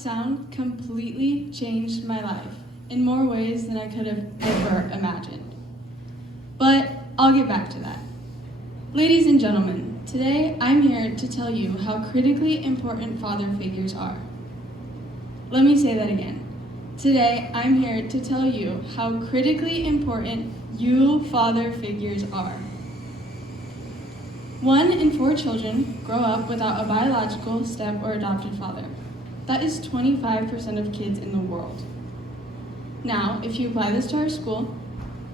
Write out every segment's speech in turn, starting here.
sound completely changed my life in more ways than I could have ever imagined. But I'll get back to that. Ladies and gentlemen, today I'm here to tell you how critically important father figures are. Let me say that again. Today I'm here to tell you how critically important you father figures are. 1 in 4 children grow up without a biological, step, or adopted father. That is 25% of kids in the world. Now, if you apply this to our school,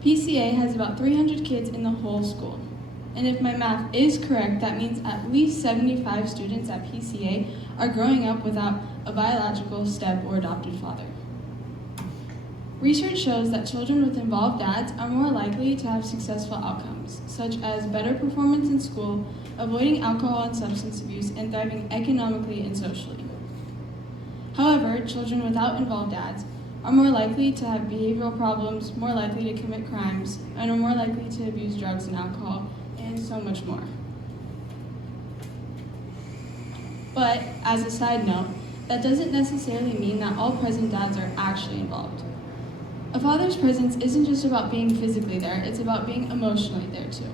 PCA has about 300 kids in the whole school. And if my math is correct, that means at least 75 students at PCA are growing up without a biological, step, or adopted father. Research shows that children with involved dads are more likely to have successful outcomes, such as better performance in school, avoiding alcohol and substance abuse, and thriving economically and socially. However, children without involved dads are more likely to have behavioral problems, more likely to commit crimes, and are more likely to abuse drugs and alcohol, and so much more. But, as a side note, that doesn't necessarily mean that all present dads are actually involved. A father's presence isn't just about being physically there, it's about being emotionally there too.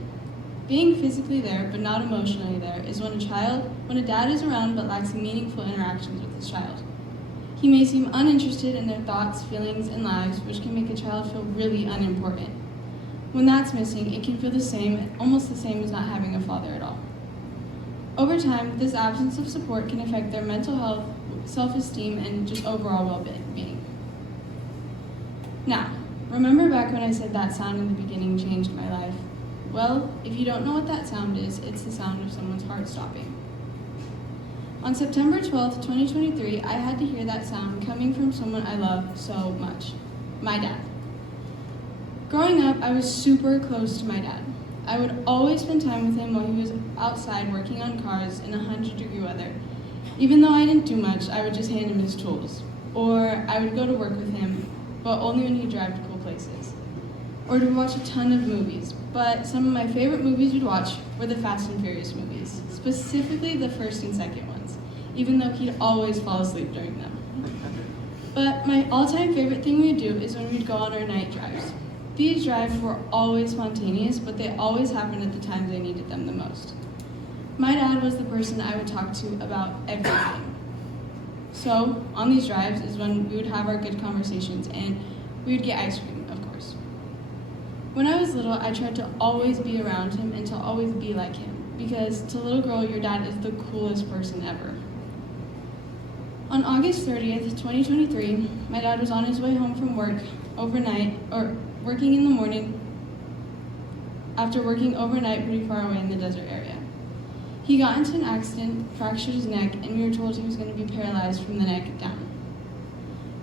Being physically there but not emotionally there is when a dad is around but lacks meaningful interactions with his child. He may seem uninterested in their thoughts, feelings, and lives, which can make a child feel really unimportant. When that's missing, it can feel almost the same as not having a father at all. Over time, this absence of support can affect their mental health, self-esteem, and just overall well-being. Now, remember back when I said that sound in the beginning changed my life? Well, if you don't know what that sound is, it's the sound of someone's heart stopping. On September 12th, 2023, I had to hear that sound coming from someone I love so much, my dad. Growing up, I was super close to my dad. I would always spend time with him while he was outside working on cars in 100-degree weather. Even though I didn't do much, I would just hand him his tools. Or I would go to work with him, but only when he'd drive to cool places. Or to watch a ton of movies, but some of my favorite movies we'd watch were the Fast and Furious movies, specifically the first and second ones, even though he'd always fall asleep during them. But my all-time favorite thing we'd do is when we'd go on our night drives. These drives were always spontaneous, but they always happened at the times I needed them the most. My dad was the person I would talk to about everything. So, on these drives is when we would have our good conversations and we would get ice cream, of course. When I was little, I tried to always be around him and to always be like him, because to a little girl, your dad is the coolest person ever. On August 30th, 2023, my dad was on his way home from work working in the morning after working overnight pretty far away in the desert area. He got into an accident, fractured his neck, and we were told he was going to be paralyzed from the neck down.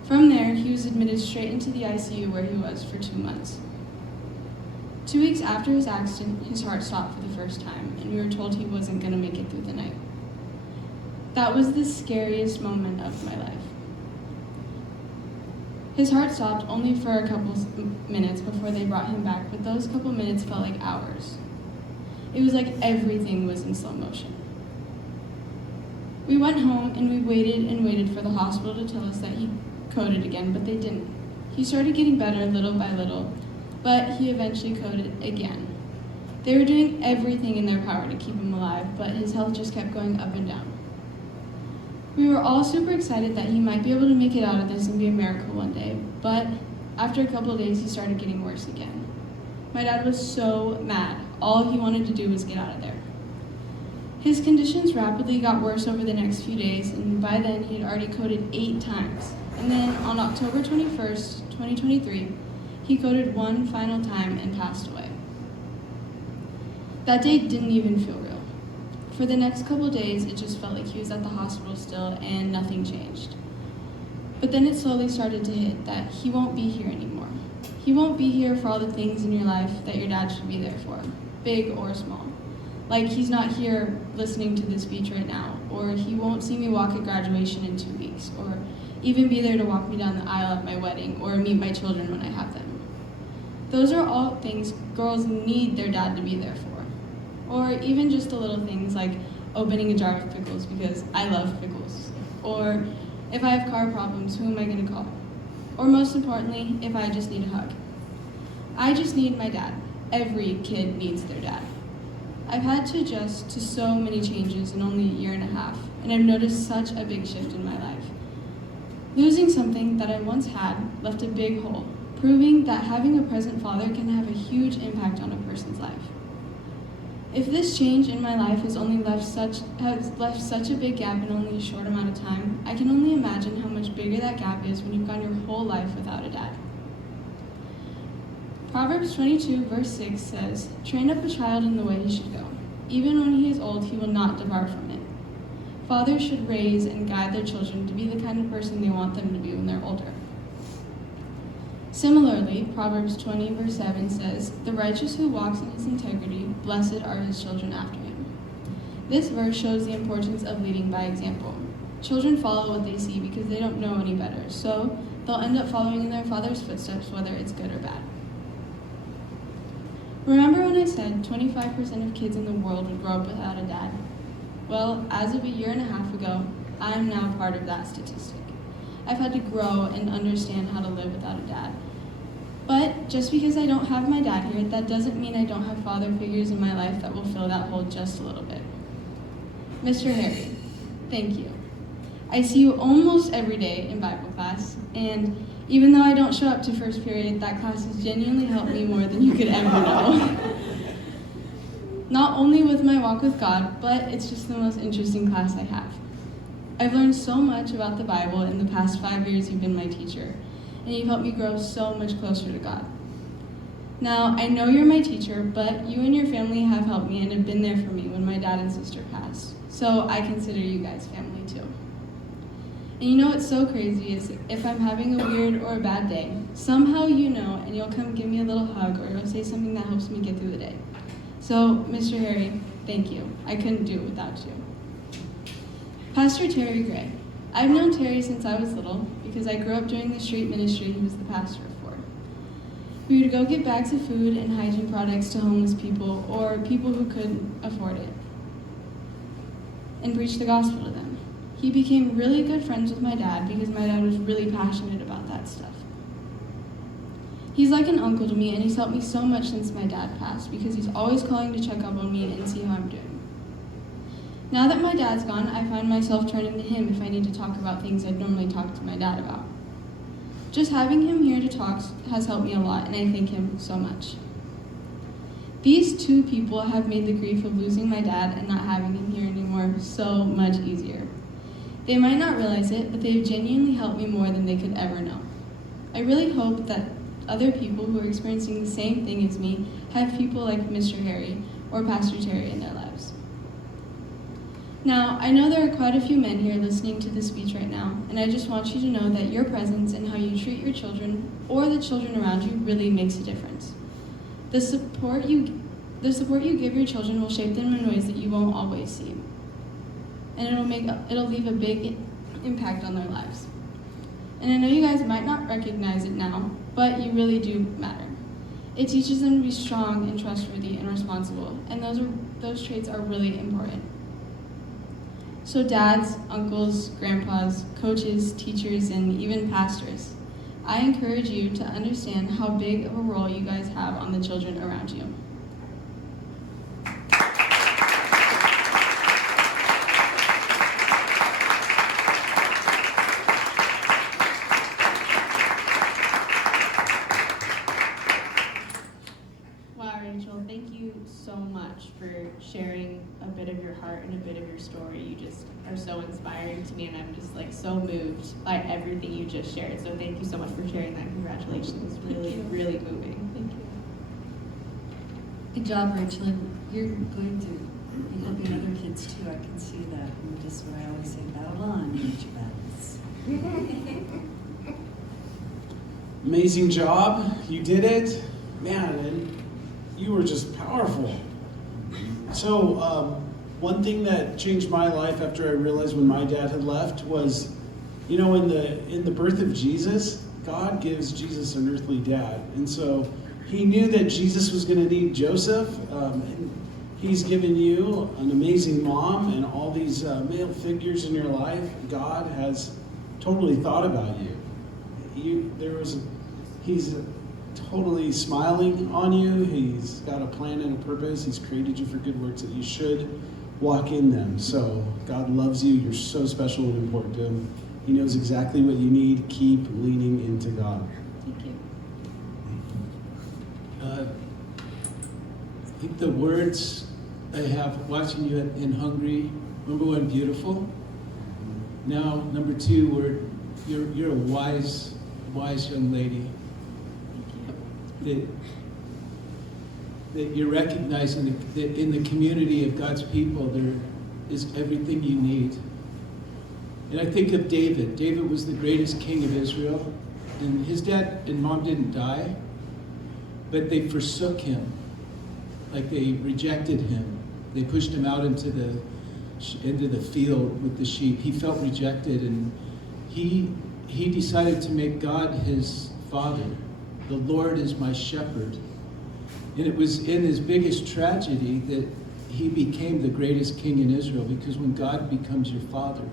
From there, he was admitted straight into the ICU where he was for 2 months. 2 weeks after his accident, his heart stopped for the first time, and we were told he wasn't going to make it through the night. That was the scariest moment of my life. His heart stopped only for a couple minutes before they brought him back, but those couple minutes felt like hours. It was like everything was in slow motion. We went home and we waited and waited for the hospital to tell us that he coded again, but they didn't. He started getting better little by little, but he eventually coded again. They were doing everything in their power to keep him alive, but his health just kept going up and down. We were all super excited that he might be able to make it out of this and be a miracle one day, but after a couple of days, he started getting worse again. My dad was so mad. All he wanted to do was get out of there. His conditions rapidly got worse over the next few days, and by then he had already coded 8 times. And then on October 21st, 2023, he coded one final time and passed away. That day didn't even feel real. For the next couple of days, it just felt like he was at the hospital still and nothing changed. But then it slowly started to hit that he won't be here anymore. He won't be here for all the things in your life that your dad should be there for, big or small. Like he's not here listening to this speech right now, or he won't see me walk at graduation in 2 weeks, or even be there to walk me down the aisle at my wedding, or meet my children when I have them. Those are all things girls need their dad to be there for. Or even just the little things like opening a jar of pickles because I love pickles. Or If I have car problems, who am I going to call? Or most importantly, if I just need a hug. I just need my dad. Every kid needs their dad. I've had to adjust to so many changes in only a year and a half, and I've noticed such a big shift in my life. Losing something that I once had left a big hole, proving that having a present father can have a huge impact on a person's life. If this change in my life has left such a big gap in only a short amount of time, I can only imagine how much bigger that gap is when you've gone your whole life without a dad. Proverbs 22 verse 6 says, "Train up a child in the way he should go. Even when he is old, he will not depart from it." Fathers should raise and guide their children to be the kind of person they want them to be when they're older. Similarly, Proverbs 20 verse 7 says, "The righteous who walks in his integrity, blessed are his children after him." This verse shows the importance of leading by example. Children follow what they see because they don't know any better, so they'll end up following in their father's footsteps, whether it's good or bad. Remember when I said 25% of kids in the world would grow up without a dad? Well, as of a year and a half ago, I am now part of that statistic. I've had to grow and understand how to live without a dad. But just because I don't have my dad here, that doesn't mean I don't have father figures in my life that will fill that hole just a little bit. Mr. Harry, thank you. I see you almost every day in Bible class, and even though I don't show up to first period, that class has genuinely helped me more than you could ever know. Not only with my walk with God, but it's just the most interesting class I have. I've learned so much about the Bible in the past 5 years you've been my teacher, and you've helped me grow so much closer to God. Now, I know you're my teacher, but you and your family have helped me and have been there for me when my dad and sister passed, so I consider you guys family too. And you know what's so crazy is if I'm having a weird or a bad day, somehow you know and you'll come give me a little hug or you'll say something that helps me get through the day. So, Mr. Harry, thank you. I couldn't do it without you. Pastor Terry Gray. I've known Terry since I was little because I grew up doing the street ministry he was the pastor for. We would go get bags of food and hygiene products to homeless people or people who couldn't afford it and preach the gospel to them. He became really good friends with my dad because my dad was really passionate about that stuff. He's like an uncle to me, and he's helped me so much since my dad passed because he's always calling to check up on me and see how I'm doing. Now that my dad's gone, I find myself turning to him if I need to talk about things I'd normally talk to my dad about. Just having him here to talk has helped me a lot, and I thank him so much. These two people have made the grief of losing my dad and not having him here anymore so much easier. They might not realize it, but they've genuinely helped me more than they could ever know. I really hope that other people who are experiencing the same thing as me have people like Mr. Harry or Pastor Terry in their lives. Now, I know there are quite a few men here listening to this speech right now, and I just want you to know that your presence and how you treat your children or the children around you really makes a difference. The support you give your children will shape them in ways that you won't always see, and it'll leave a big impact on their lives. And I know you guys might not recognize it now, but you really do matter. It teaches them to be strong and trustworthy and responsible, and those traits are really important. So dads, uncles, grandpas, coaches, teachers, and even pastors, I encourage you to understand how big of a role you guys have on the children around you. Rachel, thank you so much for sharing a bit of your heart and a bit of your story. You just are so inspiring to me, and I'm just like so moved by everything you just shared. So thank you so much for sharing that. Congratulations. Really, really moving. Thank you. Good job, Rachel. And you're going to be helping other kids too. I can see that. And just what I always say, battle on, each battles. Amazing job. You did it. Man, and you were just powerful. So one thing that changed my life after I realized when my dad had left was, you know, in the birth of Jesus, God gives Jesus an earthly dad. And so he knew that Jesus was going to need Joseph. And he's given you an amazing mom and all these male figures in your life. God has totally thought about you. He's totally smiling on you. He's got a plan and a purpose. He's created you for good works that you should walk in them. So God loves you. You're so special and important to him. He knows exactly what you need. Keep leaning into God. Thank you. I think the words I have watching you in Hungary, number one, beautiful. Now, number two, you're a wise young lady. That you're recognizing that in the community of God's people, there is everything you need. And I think of David. David was the greatest king of Israel. And his dad and mom didn't die, but they forsook him. Like they rejected him. They pushed him out into the field with the sheep. He felt rejected, and he decided to make God his father. The Lord is my shepherd. And it was in his biggest tragedy that he became the greatest king in Israel, because when God becomes your father,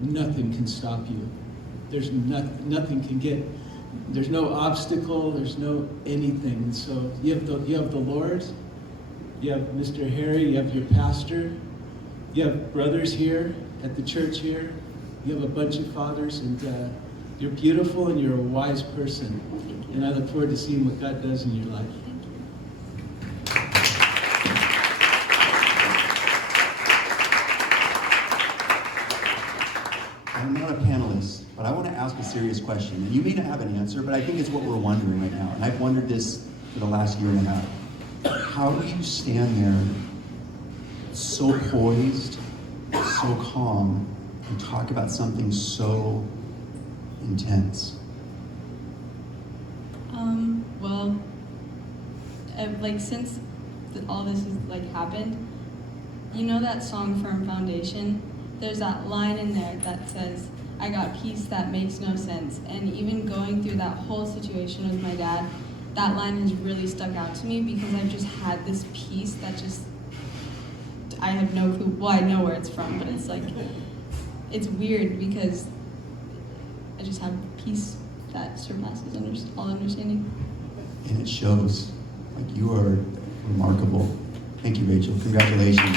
nothing can stop you. There's nothing can get. There's no obstacle. There's no anything. And so you have the Lord. You have Mr. Harry. You have your pastor. You have brothers here at the church here. You have a bunch of fathers, and you're beautiful and you're a wise person. And I look forward to seeing what God does in your life. I'm not a panelist, but I want to ask a serious question. And you may not have an answer, but I think it's what we're wondering right now. And I've wondered this for the last year and a half. How do you stand there so poised, so calm, and talk about something so intense? Well, since all this has happened, you know that song Firm Foundation? There's that line in there that says, I got peace that makes no sense. And even going through that whole situation with my dad, that line has really stuck out to me, because I've just had this peace that I have no clue. Well, I know where it's from, but it's weird, because I just have peace that surpasses all understanding. And it shows. You are remarkable. Thank you, Rachel. Congratulations.